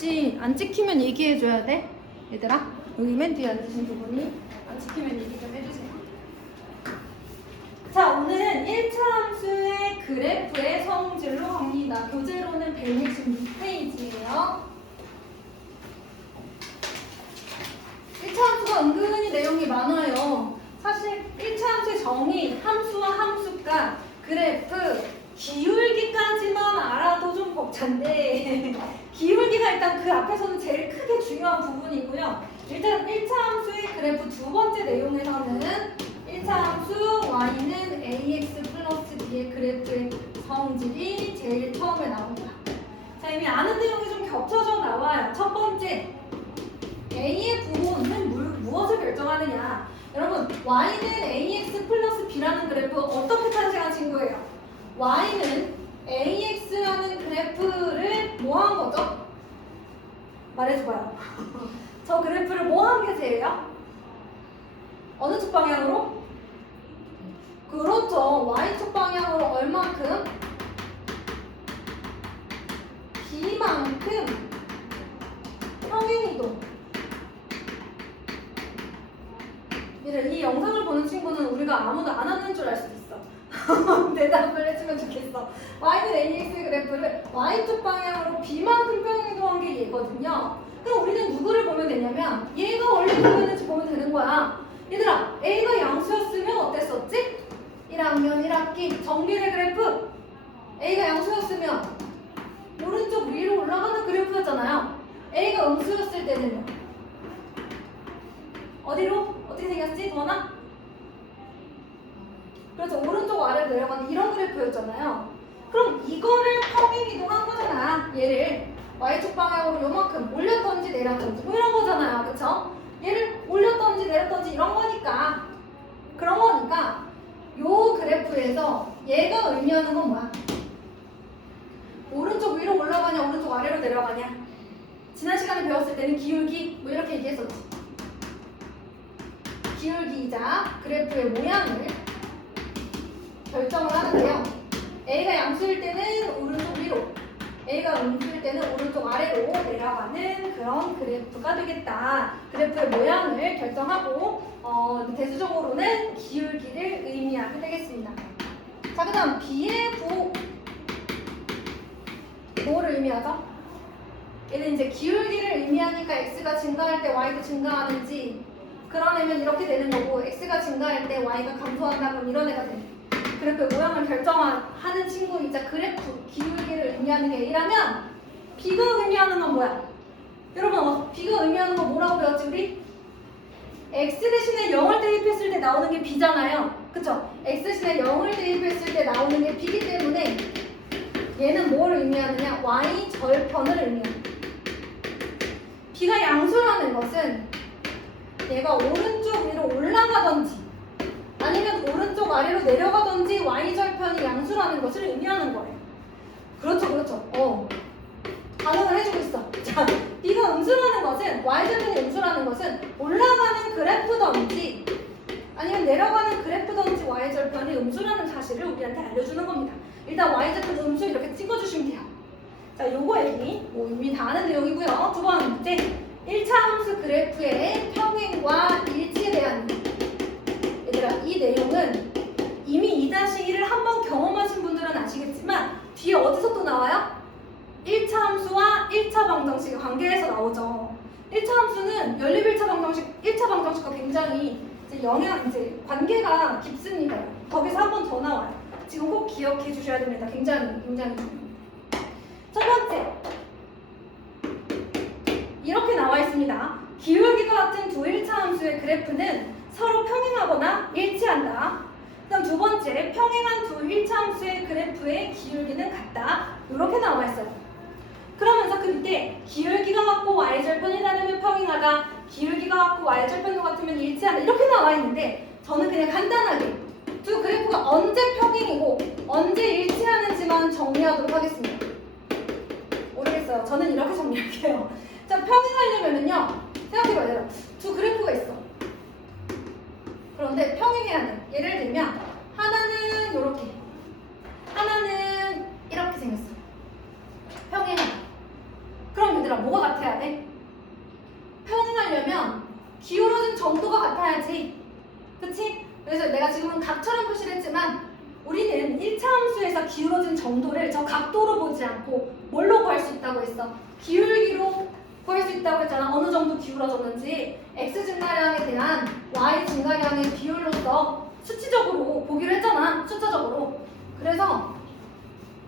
혹시 안 찍히면 얘기해줘야 돼? 얘들아? 여기 맨 뒤에 앉으신 두 분이 안 찍히면 얘기 좀 해주세요. 자, 오늘은 1차 함수의 그래프의 성질로 합니다. 교재로는 166페이지예요. 1차 함수가 은근히 내용이 많아요. 사실 1차 함수의 정의, 함수와 함수가, 그래프, 기울기까지만 알아도 좀 벅찬데 기울기가 일단 그 앞에서는 제일 크게 중요한 부분이고요. 일단 1차 함수의 그래프 두 번째 내용에서는 1차 함수 y는 ax 플러스 b의 그래프의 성질이 제일 처음에 나옵니다. 자, 이미 아는 내용이 좀 겹쳐져 나와요. 첫 번째, a의 부호는 무엇을 결정하느냐. 여러분, y는 ax 플러스 b라는 그래프 어떻게 탄생한 친구예요? y는 ax라는 그래프를 뭐 한 거죠? 말해줘봐요. 저 그래프를 뭐 한 게 제예요? 어느 쪽 방향으로? 그렇죠. y축 방향으로 얼만큼? b만큼 평행이동. 이 영상을 보는 친구는 우리가 아무도 안 하는 줄 알 수도 있어. 대답을 해주면 좋겠어. y는 ax 그래프를 y축 방향으로 b만큼 평행이동한 게 얘거든요. 그럼 우리는 누구를 보면 되냐면 얘가 원래 뭐였는지 보면 되는 거야. 얘들아, a가 양수였으면 어땠었지? 1학년 1학기 정비례 그래프 a가 양수였으면 오른쪽 위로 올라가는 그래프였잖아요. a가 음수였을 때는요. 어디로? 어떻게 생겼지? 더나? 그래서 오른쪽 아래로 내려가는 이런 그래프였잖아요. 그럼 이거를 평행이동한 거잖아. 얘를 y축 방향으로 요만큼 올렸던지 내렸던지 뭐 이런 거잖아요. 그쵸? 얘를 올렸던지 내렸던지 이런 거니까. 그런 거니까 요 그래프에서 얘가 의미하는 건 뭐야? 오른쪽 위로 올라가냐 오른쪽 아래로 내려가냐. 지난 시간에 배웠을 때는 기울기 뭐 이렇게 얘기했었지. 기울기이자 그래프의 모양을 결정을 하는데요. A가 양수일 때는 오른쪽 위로, A가 음수일 때는 오른쪽 아래로 내려가는 그런 그래프가 되겠다. 그래프의 모양을 결정하고 대수적으로는 기울기를 의미하게 되겠습니다. 자, 그 다음 B의 부호. 뭐를 의미하죠? 얘는 이제 기울기를 의미하니까 X가 증가할 때 Y도 증가하는지, 그런 애면 이렇게 되는 거고, X가 증가할 때 Y가 감소한다 그럼 이런 애가 되는. 그래프 모양을 결정하는 친구이자 그래프 기울기를 의미하는 게 A라면 B가 의미하는 건 뭐야? 여러분, B가 의미하는 건 뭐라고 배웠지 우리? X 대신에 0을 대입했을 때 나오는 게 B잖아요. 그쵸? X 대신에 0을 대입했을 때 나오는 게 B이기 때문에 얘는 뭘 의미하느냐? Y 절편을 의미합니다. B가 양수라는 것은 얘가 오른쪽 위로 올라가던지 아니면 오른쪽 아래로 내려가던지 y절편이 양수라는 것을 의미하는 거예요. 그렇죠, 그렇죠. 반응을 해주고 있어. 자, B가 음수라는 것은, y절편이 음수라는 것은 올라가는 그래프던지 아니면 내려가는 그래프던지 y절편이 음수라는 사실을 우리한테 알려주는 겁니다. 일단 y절편 음수 이렇게 찍어주시면 돼요. 자, 요거 얘기 이미 다 아는 내용이고요. 두 번째, 1차 함수 그래프의 평행과 일치에 대한 얘들아, 이 내용은 이미 2-1을 한번 경험하신 분들은 아시겠지만 뒤에 어디서 또 나와요? 1차 함수와 1차 방정식의 관계에서 나오죠. 1차 함수는 연립 1차 방정식과 굉장히 이제 관계가 깊습니다. 거기서 한 번 더 나와요. 지금 꼭 기억해 주셔야 됩니다. 굉장히 중요합니다. 첫 번째, 이렇게 나와 있습니다. 기울기가 같은 두 1차 함수의 그래프는 서로 평행하거나 일치한다. 그다음 두 번째, 평행한 두 1차 함수의 그래프의 기울기는 같다. 이렇게 나와 있어요. 그러면서 그 밑에 기울기가 같고 y절편이 다르면 평행하다. 기울기가 같고 y절편도 같으면 일치한다. 이렇게 나와 있는데 저는 그냥 간단하게 두 그래프가 언제 평행이고 언제 일치하는지만 정리하도록 하겠습니다. 모르겠어요. 저는 이렇게 정리할게요. 자, 평행하려면은요. 생각해봐요. 두 그래프가 있어. 그런데 평행해야 돼. 예를 들면 하나는 이렇게, 하나는 이렇게 생겼어. 평행하다. 그럼 얘들아 얘들아 뭐가 같아야 돼? 평행하려면 기울어진 정도가 같아야지. 그치? 그래서 내가 지금은 각처럼 표시를 했지만 우리는 1차 함수에서 기울어진 정도를 저 각도로 보지 않고 뭘로 구할 수 있다고 했어? 기울기로 구할 수 있다고 했잖아. 어느 정도 기울어졌는지 x 증가량에 대한 y 증가량의 비율로서 수치적으로 보기로 했잖아. 숫자적으로. 그래서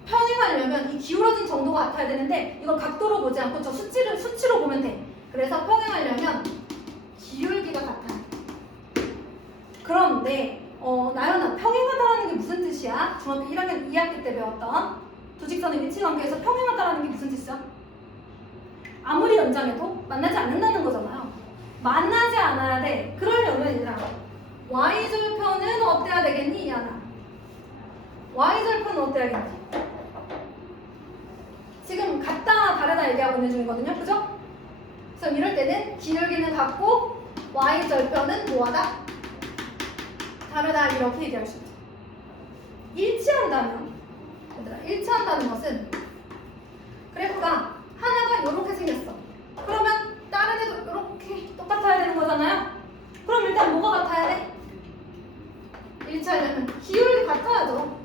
평행하려면 이 기울어진 정도가 같아야 되는데 이걸 각도로 보지 않고 저 수치로 보면 돼. 그래서 평행하려면 기울기가 같아. 그런데 나연아, 평행하다라는 게 무슨 뜻이야? 중학교 1학년 2학기 때 배웠던 두 직선의 위치관계에서 평행하다라는 게 무슨 뜻이야? 아무리 연장해도 만나지 않는다는 거잖아요. 만나지 않아야 돼. 그러려면 얘들아 y절편은 어때야 되겠니? 야나 y절편은 어때야겠니? 지금 같다 다르다 얘기하고 있는 중이거든요. 그죠? 그래서 이럴 때는 기울기는 같고 y절편은 뭐하다? 다르다 이렇게 얘기할 수 있죠. 일치한다면 얘들아 일치한다는 것은 그래프가 하나가 이렇게 생겼어. 그러면 다른 애도 이렇게 똑같아야 되는 거잖아요. 그럼 일단 뭐가 같아야 돼? 일치하려면 기울기 같아야죠.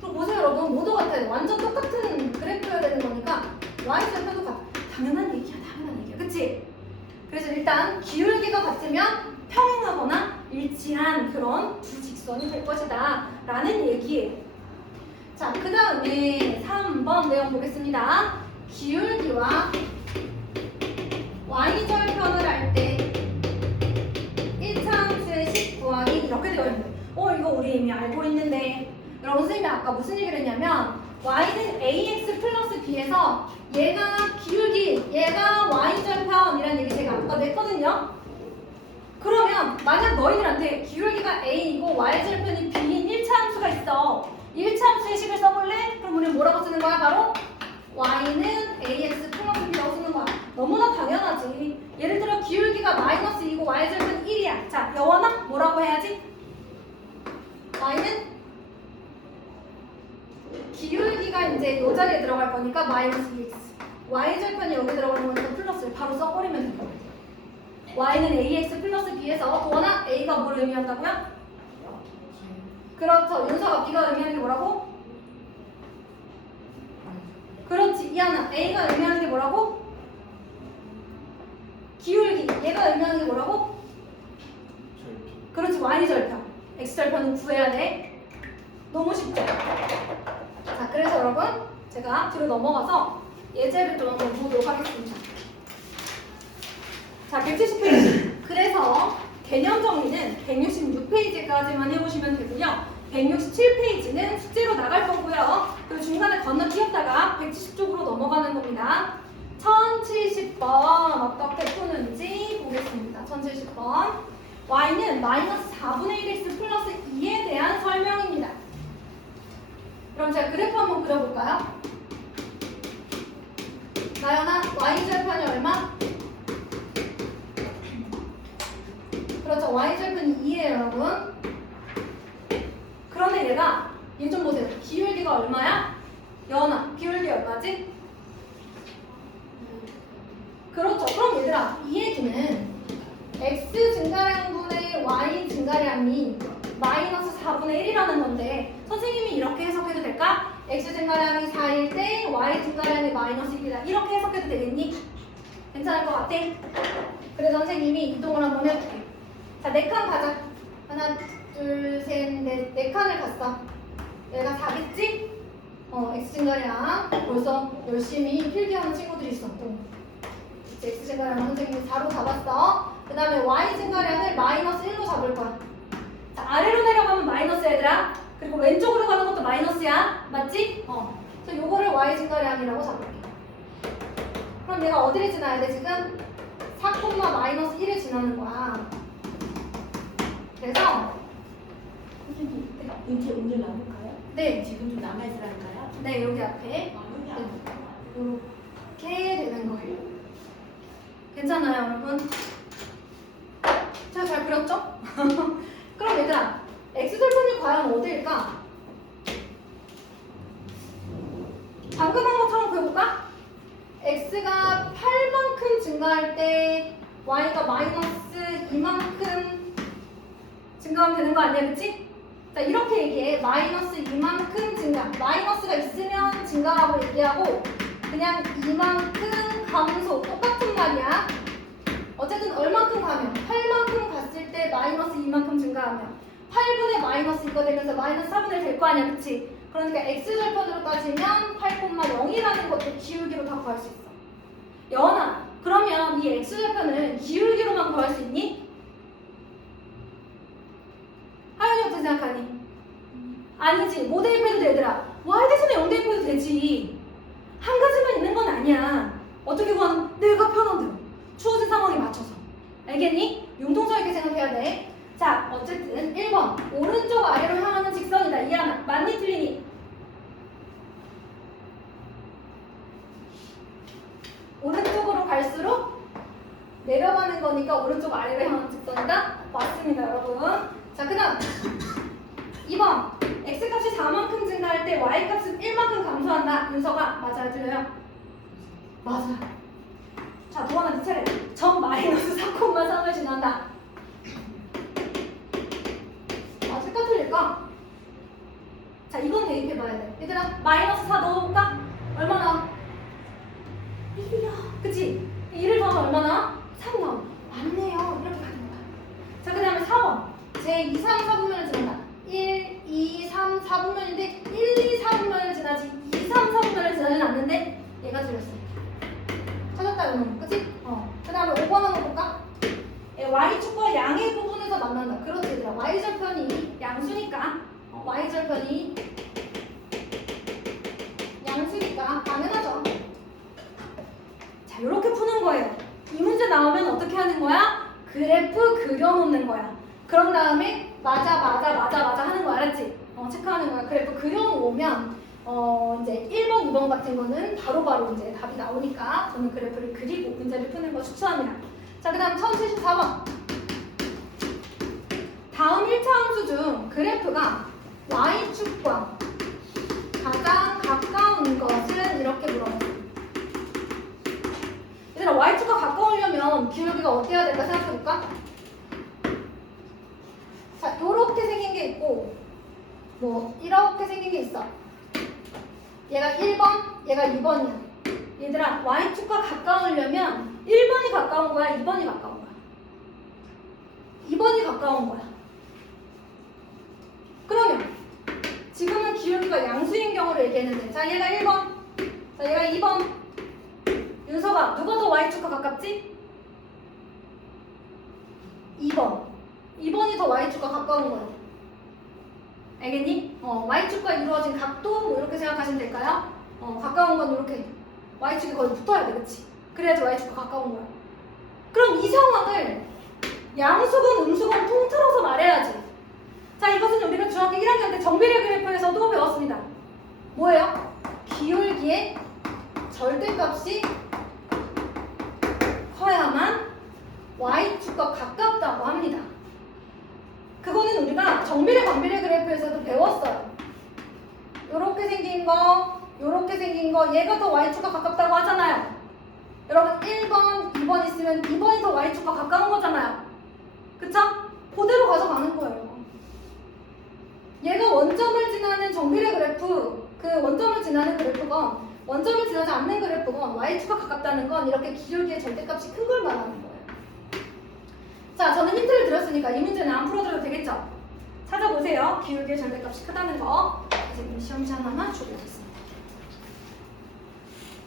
그럼 보세요 여러분, 모두 같아야 돼. 완전 똑같은 그래프여야 되는 거니까 y절편도 같아. 당연한 얘기야. 그치? 그래서 일단 기울기가 같으면 평행하거나 일치한 그런 두 직선이 될 것이다 라는 얘기예요. 자, 그 다음에 3번 내용 보겠습니다. 기울기와 y절편을 할 때 1차 함수의 식 구하기 이렇게 되어 있는 거예요. 이거 우리 이미 알고 있는데 여러분 선생님이 아까 무슨 얘기를 했냐면 y는 ax 플러스 b에서 얘가 기울기, 얘가 y절편이라는 얘기 제가 아까 냈거든요. 그러면 만약 너희들한테 기울기가 a이고 y절편이 b인 1차 함수가 있어. 1차 함수의 식을 써볼래? 그럼 우리는 뭐라고 쓰는 거야? 바로 y는 ax 플러스 b라고 쓰는 거야. 너무나 당연하지. 예를 들어 기울기가 마이너스 2고 y절편 1이야. 자, 여원아 뭐라고 해야지? y는 기울기가 이제 이 자리에 들어갈 거니까 마이너스 2x, y절편이 여기 들어가는 거니까 플러스를 바로 써버리면 되는 거예요. y는 ax 플러스 b에서 도원아 a가 뭘 의미한다고요? 그렇죠. 윤서가 b가 의미하는 게 뭐라고? 그렇지. 이하나 a가 의미하는 게 뭐라고? 기울기. 얘가 의미하는 게 뭐라고? 그렇지. y절편. x절편은 구해야 돼. 너무 쉽죠? 자, 그래서 여러분 제가 뒤로 넘어가서 예제를 좀 한번 보도록 하겠습니다. 자, 170페이지. 그래서 개념 정리는 166페이지까지만 해보시면 되고요. 167페이지는 숙제로 나갈 거고요. 그리고 중간에 건너뛰었다가 170쪽으로 넘어가는 겁니다. 1070번 어떻게 푸는지 보겠습니다. 1070번. y는 마이너스 4분의 1x 플러스 2에 대한 설명입니다. 그럼 제가 그래프 한번 그려볼까요? 나연아, y절편이 얼마? 그렇죠. y절편이 2예요, 여러분. 그러면 얘가 얘 좀 보세요. 기울기가 얼마야? 여원아, 기울기 얼마지? 그렇죠. 그럼 얘들아, 이 얘기는 x 증가량분의 y 증가량이 마이너스 4분의 1이라는 건데 선생님이 이렇게 해석해도 될까? x 증가량이 4일 때 y 증가량이 마이너스 1이다. 이렇게 해석해도 되겠니? 괜찮을 것 같아? 그래서 선생님이 이동을 한번 해볼게. 자, 4칸 가자. 하나, 둘, 셋, 넷. 4칸을 갔어. 얘가 4겠지? x 증가량 벌써 열심히 필기하는 친구들이 있었고 x 증가량 선생님이 4로 잡았어. 그 다음에 y 증가량을 마이너스 1로 잡을 거야. 자, 아래로 내려가면 마이너스 얘들아. 그리고 왼쪽으로 가는 것도 마이너스야. 맞지? 그래서 요거를 y 증가량이라고 잡을게. 그럼 얘가 어디를 지나야 돼 지금? 4, 마이너스 1을 지나는 거야. 그래서 이제 오늘 나올까요? 네. 지금 좀 남아있을까요? 네, 여기 앞에 이렇게 되는 거예요. 괜찮아요, 여러분? 제가 잘 그렸죠? 그럼 얘들아, x절편이 과연 어디일까? 방금 한 것처럼 그려볼까? x가 증가할 때 y가 마이너스 이만큼 증가하면 되는 거 아니야, 그치? 자, 이렇게 얘기해. 마이너스 이만큼 증가. 마이너스가 있으면 증가라고 얘기하고 그냥 이만큼 감소. 똑같은 말이야. 어쨌든 얼만큼 가면 8만큼 갔을 때 마이너스 이만큼 증가하면 8분의 마이너스 이거 되면서 마이너스 4분의 1 될 거 아니야, 그치? 그러니까 x절편으로 따지면 8,0이라는 것도 기울기로 다 구할 수 있어. 여원아, 그러면 이 x절편을 기울기로만 구할 수 있니? 하연이 어떻게 생각하니? 아니지. 뭐 대입해도 돼, 얘들아. y대신에 0 대입해도 되지. 한 가지만 있는 건 아니야. 어떻게 구하는? 내가 편한 대로. 주어진 상황에 맞춰서. 알겠니? 융통성 있게 생각해야 돼. 자, 어쨌든 1번. 오른쪽 아래로 향하는 직선이다. 이해하나? 맞니? 틀리니? 오른쪽으로 갈수록 내려가는 거니까 오른쪽 아래로 향하는 직선이다? 맞습니다, 여러분. 자, 그 다음 2번. x값이 4만큼 증가할 때 y값은 1만큼 감소한다. 윤서가 맞아요, 틀려요? 맞아요. 자, 도원아, 네 차례. 점 마이너스 4,3을 지난다. 맞을까 틀릴까? 자, 이건 대입해봐야 돼. 얘들아, 마이너스 4 넣어볼까? 얼마나? 1이야. 그치? 1을 더하면 얼마나? 3 나와. 맞네요. 이렇게 가는 거야. 자, 그 다음에 4번. 제 2, 3, 4분면을 지난다. 1, 2, 3, 4분면인데 1, 2, 4분면을 지나지 2, 3, 4분면을 지나지는 않는데 얘가 틀렸어. 찾았다, 그러면. 그치? 그 다음에 5번 한번 볼까? y축과 양의 부분에서 만난다. 그렇지, 얘들아. y절편이 양수니까 y절편이 양수니까 당연하죠. 자, 이렇게 푸는 거예요. 이 문제 나오면 어떻게 하는 거야? 그래프 그려놓는 거야. 그런 다음에 맞아 하는 거 알았지? 체크하는 거야. 그래프 그려놓으면 이제 1번, 2번 같은 거는 바로바로 이제 답이 나오니까 저는 그래프를 그리고 문제를 푸는 거 추천합니다. 자, 그 다음 1074번. 다음 1차 함수 중 그래프가 y축과 가장 가까운 것은 이렇게 물어봤어요. 얘들아, y축과 가까우려면 기울기가 어떻게 해야 될까 생각해볼까? 자, 요렇게 생긴 게 있고 뭐 이렇게 생긴 게 있어. 얘가 1번, 얘가 2번이야. 얘들아, y축과 가까우려면 1번이 가까운 거야, 2번이 가까운 거야? 2번이 가까운 거야. 그러면 지금은 기울기가 양수인 경우를 얘기했는데, 자, 얘가 1번, 자, 얘가 2번. 윤서가 누가 더 y축과 가깝지? 2번. 2번이 더 y축과 가까운 거야. 알겠니? y축과 이루어진 각도 뭐 이렇게 생각하시면 될까요? 가까운 건 이렇게 y축이 거의 붙어야 돼, 그치? 그래야지 y축과 가까운 거야. 그럼 이 상황을 양수근, 음수근 통틀어서 말해야지. 자, 이것은 우리가 중학교 1학년 때 정비례 그래프에서도 배웠습니다. 뭐예요? 기울기의 절대값이 커야만 y축과 가깝다고 합니다. 그거는 우리가 정비례 반비례 그래프에서도 배웠어요. 요렇게 생긴 거, 요렇게 생긴 거, 얘가 더 y축과 가깝다고 하잖아요. 여러분 1번, 2번 있으면 2번이 더 y축과 가까운 거잖아요. 그쵸? 그대로 가져가는 거예요. 얘가 원점을 지나는 정비례 그래프, 그 원점을 지나는 그래프건 원점을 지나지 않는 그래프건 y축과 가깝다는 건 이렇게 기울기의 절대값이 큰 걸 말하는 거예요. 자, 저는 힌트를 드렸으니까 이 문제는 안 풀어드려도 되겠죠? 찾아보세요. 기울기의 절대값이 크다는 거. 선생님이 시험지 하나만 주고 있습니다.